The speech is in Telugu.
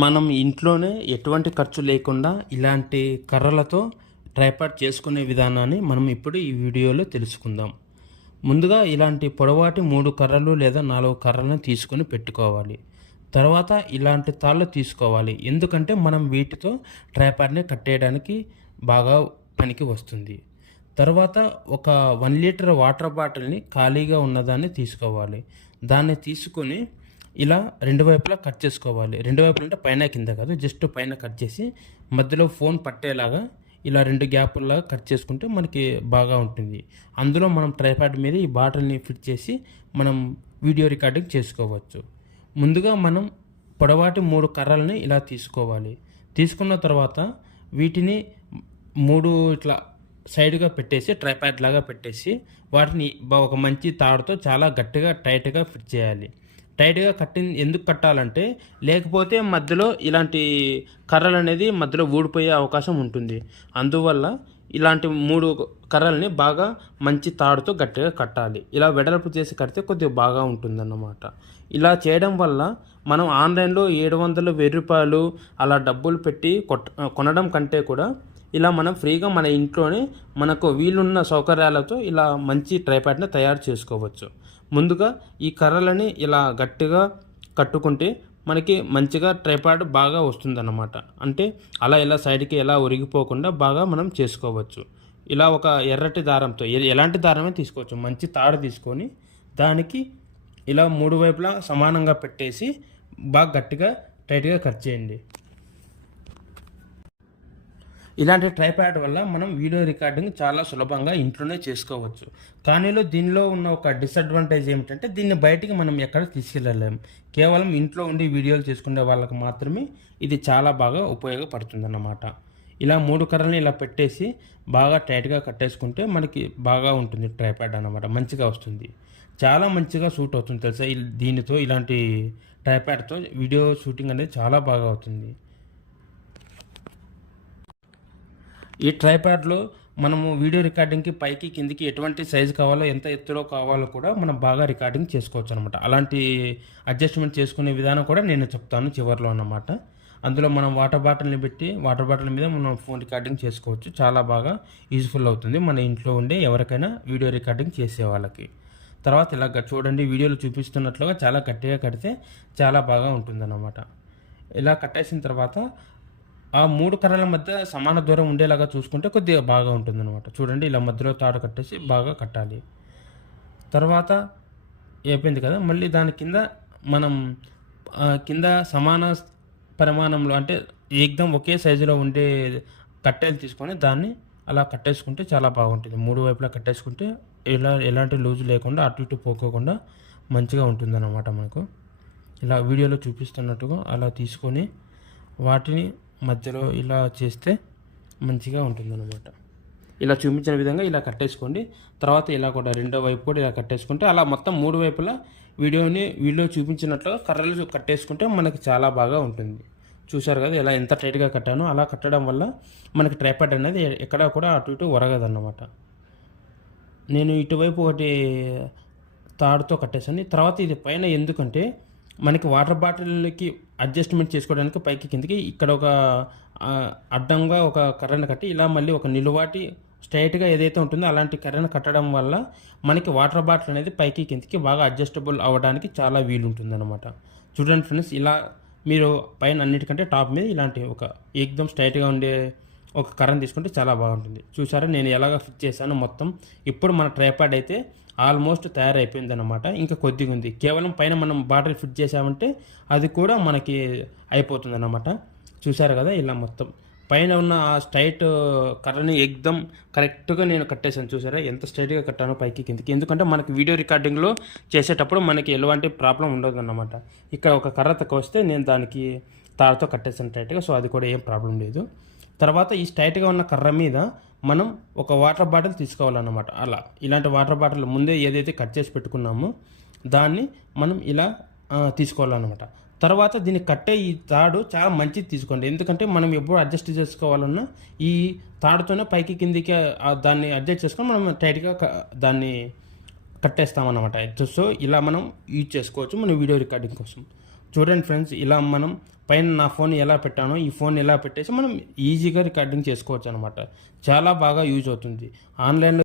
మనం ఇంట్లోనే ఎటువంటి ఖర్చు లేకుండా ఇలాంటి కర్రలతో ట్రైపాడ్ చేసుకునే విధానాన్ని మనం ఇప్పుడు ఈ వీడియోలో తెలుసుకుందాం. ముందుగా ఇలాంటి పొడవాటి 3 కర్రలు లేదా 4 కర్రలను తీసుకొని పెట్టుకోవాలి. తర్వాత ఇలాంటి తాళ్ళు తీసుకోవాలి. ఎందుకంటే మనం వీటితో ట్రైపాడ్ని కట్టేయడానికి బాగా పనికి వస్తుంది. తర్వాత ఒక 1 లీటర్ వాటర్ బాటిల్ని ఖాళీగా ఉన్నదాన్ని తీసుకోవాలి. దాన్ని తీసుకొని ఇలా రెండు వైపులా కట్ చేసుకోవాలి. రెండు వైపులా అంటే పైన కింద కాదు, జస్ట్ పైన కట్ చేసి మధ్యలో ఫోన్ పట్టేలాగా ఇలా 2 గ్యాపుల్లాగా కట్ చేసుకుంటే మనకి బాగా ఉంటుంది. అందులో మనం ట్రైపాడ్ మీద ఈ బాటిల్ని ఫిట్ చేసి మనం వీడియో రికార్డింగ్ చేసుకోవచ్చు. ముందుగా మనం పొడవాటి 3 కర్రల్ని ఇలా తీసుకోవాలి. తీసుకున్న తర్వాత వీటిని 3 ఇట్లా సైడ్గా పెట్టేసి ట్రైపాడ్ లాగా పెట్టేసి వాటిని ఒక మంచి తాడుతో చాలా గట్టిగా టైట్గా ఫిట్ చేయాలి. టైట్గా ఎందుకు కట్టాలంటే లేకపోతే మధ్యలో ఇలాంటి కర్రలు అనేది మధ్యలో ఊడిపోయే అవకాశం ఉంటుంది. అందువల్ల ఇలాంటి 3 కర్రల్ని బాగా మంచి తాడుతో గట్టిగా కట్టాలి. ఇలా వెడల్పు చేసి కడితే కొద్దిగా బాగా ఉంటుందన్నమాట. ఇలా చేయడం వల్ల మనం ఆన్లైన్లో 700 రూపాయలు అలా డబ్బులు పెట్టి కొనడం కంటే కూడా ఇలా మనం ఫ్రీగా మన ఇంట్లోనే మనకు వీలున్న సౌకర్యాలతో ఇలా మంచి ట్రైపాడ్ని తయారు చేసుకోవచ్చు. ముందుగా ఈ కర్రలని ఇలా గట్టిగా కట్టుకుంటే మనకి మంచిగా ట్రైపాడ్ బాగా వస్తుందన్నమాట. అంటే అలా ఇలా సైడ్కి ఎలా ఒరిగిపోకుండా బాగా మనం చేసుకోవచ్చు. ఇలా ఒక ఎర్రటి దారంతో ఎలాంటి దారమే తీసుకోవచ్చు. మంచి తాడు తీసుకొని దానికి ఇలా 3 వైపులా సమానంగా పెట్టేసి బాగా గట్టిగా టైట్గా కట్ చేయండి. ఇలాంటి ట్రైపాడ్ వల్ల మనం వీడియో రికార్డింగ్ చాలా సులభంగా ఇంట్లోనే చేసుకోవచ్చు. కానీ దీనిలో ఉన్న ఒక డిసడ్వాంటేజ్ ఏమిటంటే దీన్ని బయటికి మనం ఎక్కడ తీసుకెళ్ళలేము. కేవలం ఇంట్లో ఉండి వీడియోలు చేసుకునే వాళ్ళకి మాత్రమే ఇది చాలా బాగా ఉపయోగపడుతుందన్నమాట. ఇలా 3 కర్రల్ని ఇలా పెట్టేసి బాగా టైట్గా కట్టేసుకుంటే మనకి బాగా ఉంటుంది ట్రైపాడ్ అన్నమాట. మంచిగా వస్తుంది, చాలా మంచిగా షూట్ అవుతుంది తెలుసా. దీనితో ఇలాంటి ట్రైపాడ్తో వీడియో షూటింగ్ అనేది చాలా బాగా అవుతుంది. ఈ ట్రైపాడ్లో మనము వీడియో రికార్డింగ్కి పైకి కిందికి ఎటువంటి సైజు కావాలో ఎంత ఎత్తులో కావాలో కూడా మనం బాగా రికార్డింగ్ చేసుకోవచ్చు అనమాట. అలాంటి అడ్జస్ట్మెంట్ చేసుకునే విధానం కూడా నేను చెప్తాను చివరిలో అన్నమాట. అందులో మనం వాటర్ బాటిల్ని పెట్టి వాటర్ బాటిల్ మీద మనం ఫోన్ రికార్డింగ్ చేసుకోవచ్చు. చాలా బాగా యూజ్ఫుల్ అవుతుంది మన ఇంట్లో ఉండే ఎవరికైనా వీడియో రికార్డింగ్ చేసే వాళ్ళకి. తర్వాత ఇలాగ చూడండి, వీడియోలో చూపిస్తున్నట్లుగా చాలా గట్టిగా కడితే చాలా బాగా ఉంటుందన్నమాట. ఇలా కట్టేసిన తర్వాత ఆ 3 కర్రల మధ్య సమాన దూరం ఉండేలాగా చూసుకుంటే కొద్దిగా బాగా ఉంటుందన్నమాట. చూడండి, ఇలా మధ్యలో తాడు కట్టేసి బాగా కట్టాలి. తర్వాత అయిపోయింది కదా, మళ్ళీ దాని కింద మనం కింద సమాన పరిమాణంలో అంటే ఏకదం ఒకే సైజులో ఉండే కట్టెలు తీసుకొని దాన్ని అలా కట్టేసుకుంటే చాలా బాగుంటుంది. 3 వైపులా కట్టేసుకుంటే ఎలాంటి లూజు లేకుండా అటు ఇటు పోకోకుండా మంచిగా ఉంటుందన్నమాట. మనకు ఇలా వీడియోలో చూపిస్తున్నట్టుగా అలా తీసుకొని వాటిని మధ్యలో ఇలా చేస్తే మంచిగా ఉంటుందన్నమాట. ఇలా చూపించిన విధంగా ఇలా కట్టేసుకోండి. తర్వాత ఇలా కూడా రెండో వైపు కూడా ఇలా కట్టేసుకుంటే అలా మొత్తం 3 వైపులా వీడియో చూపించినట్లుగా కర్రలు కట్టేసుకుంటే మనకి చాలా బాగా ఉంటుంది. చూశారు కదా ఎలా ఎంత టైట్గా కట్టానో. అలా కట్టడం వల్ల మనకి ట్రైపాడ్ అనేది ఎక్కడా కూడా అటు ఇటు ఒరగదన్నమాట. నేను ఇటువైపు ఒకటి తాడుతో కట్టేసాను. తర్వాత ఇది పైన ఎందుకంటే మనకి వాటర్ బాటిల్కి అడ్జస్ట్మెంట్ చేసుకోవడానికి పైకి కిందికి ఇక్కడ ఒక అడ్డంగా ఒక కర్రను కట్టి ఇలా మళ్ళీ ఒక నిలువాటి స్ట్రైట్గా ఏదైతే ఉంటుందో అలాంటి కర్రను కట్టడం వల్ల మనకి వాటర్ బాటిల్ అనేది పైకి కిందికి బాగా అడ్జస్టబుల్ అవ్వడానికి చాలా వీలుంటుంది అనమాట. చూడండి ఫ్రెండ్స్, ఇలా మీరు పైన అన్నిటికంటే టాప్ మీద ఇలాంటి ఒక ఏకదం స్ట్రైట్గా ఉండే ఒక కర్రను తీసుకుంటే చాలా బాగుంటుంది. చూసారా నేను ఎలాగ ఫిట్ చేశాను మొత్తం. ఇప్పుడు మన ట్రైపాడ్ అయితే ఆల్మోస్ట్ తయారైపోయింది అనమాట. ఇంకా కొద్దిగా ఉంది. కేవలం పైన మనం బాటిల్ ఫిట్ చేసామంటే అది కూడా మనకి అయిపోతుంది అన్నమాట. చూసారు కదా ఇలా మొత్తం పైన ఉన్న ఆ స్ట్రైట్ కర్రని ఏకదం కరెక్ట్గా నేను కట్టేసాను. చూసారా ఎంత స్ట్రైట్గా కట్టాను పైకి కిందికి. ఎందుకంటే మనకి వీడియో రికార్డింగ్లో చేసేటప్పుడు మనకి ఎలాంటి ప్రాబ్లం ఉండదు అన్నమాట. ఇక్కడ ఒక కర్ర తక్కువ వస్తే నేను దానికి తాడుతో కట్టేసాను టైట్గా. సో అది కూడా ఏం ప్రాబ్లం లేదు. తర్వాత ఈ స్ట్రైట్గా ఉన్న కర్ర మీద మనం ఒక వాటర్ బాటిల్ తీసుకోవాలన్నమాట. అలా ఇలాంటి వాటర్ బాటిల్ ముందే ఏదైతే కట్ చేసి పెట్టుకున్నామో దాన్ని మనం ఇలా తీసుకోవాలన్నమాట. తర్వాత దీన్ని కట్టే ఈ తాడు చాలా మంచిది తీసుకోండి. ఎందుకంటే మనం ఎప్పుడు అడ్జస్ట్ చేసుకోవాలన్నా ఈ తాడుతోనే పైకి కిందికి దాన్ని అడ్జస్ట్ చేసుకొని మనం టైట్గా దాన్ని కట్టేస్తామన్నమాట. సో ఇలా మనం యూజ్ చేసుకోవచ్చు మన వీడియో రికార్డింగ్ కోసం. చూడండి ఫ్రెండ్స్, ఇలా మనం పైన నా ఫోన్ ఎలా పెట్టానో ఈ ఫోన్ ఎలా పెట్టేసి మనం ఈజీగా రికార్డింగ్ చేసుకోవచ్చు అనమాట. చాలా బాగా యూజ్ అవుతుంది ఆన్లైన్లో.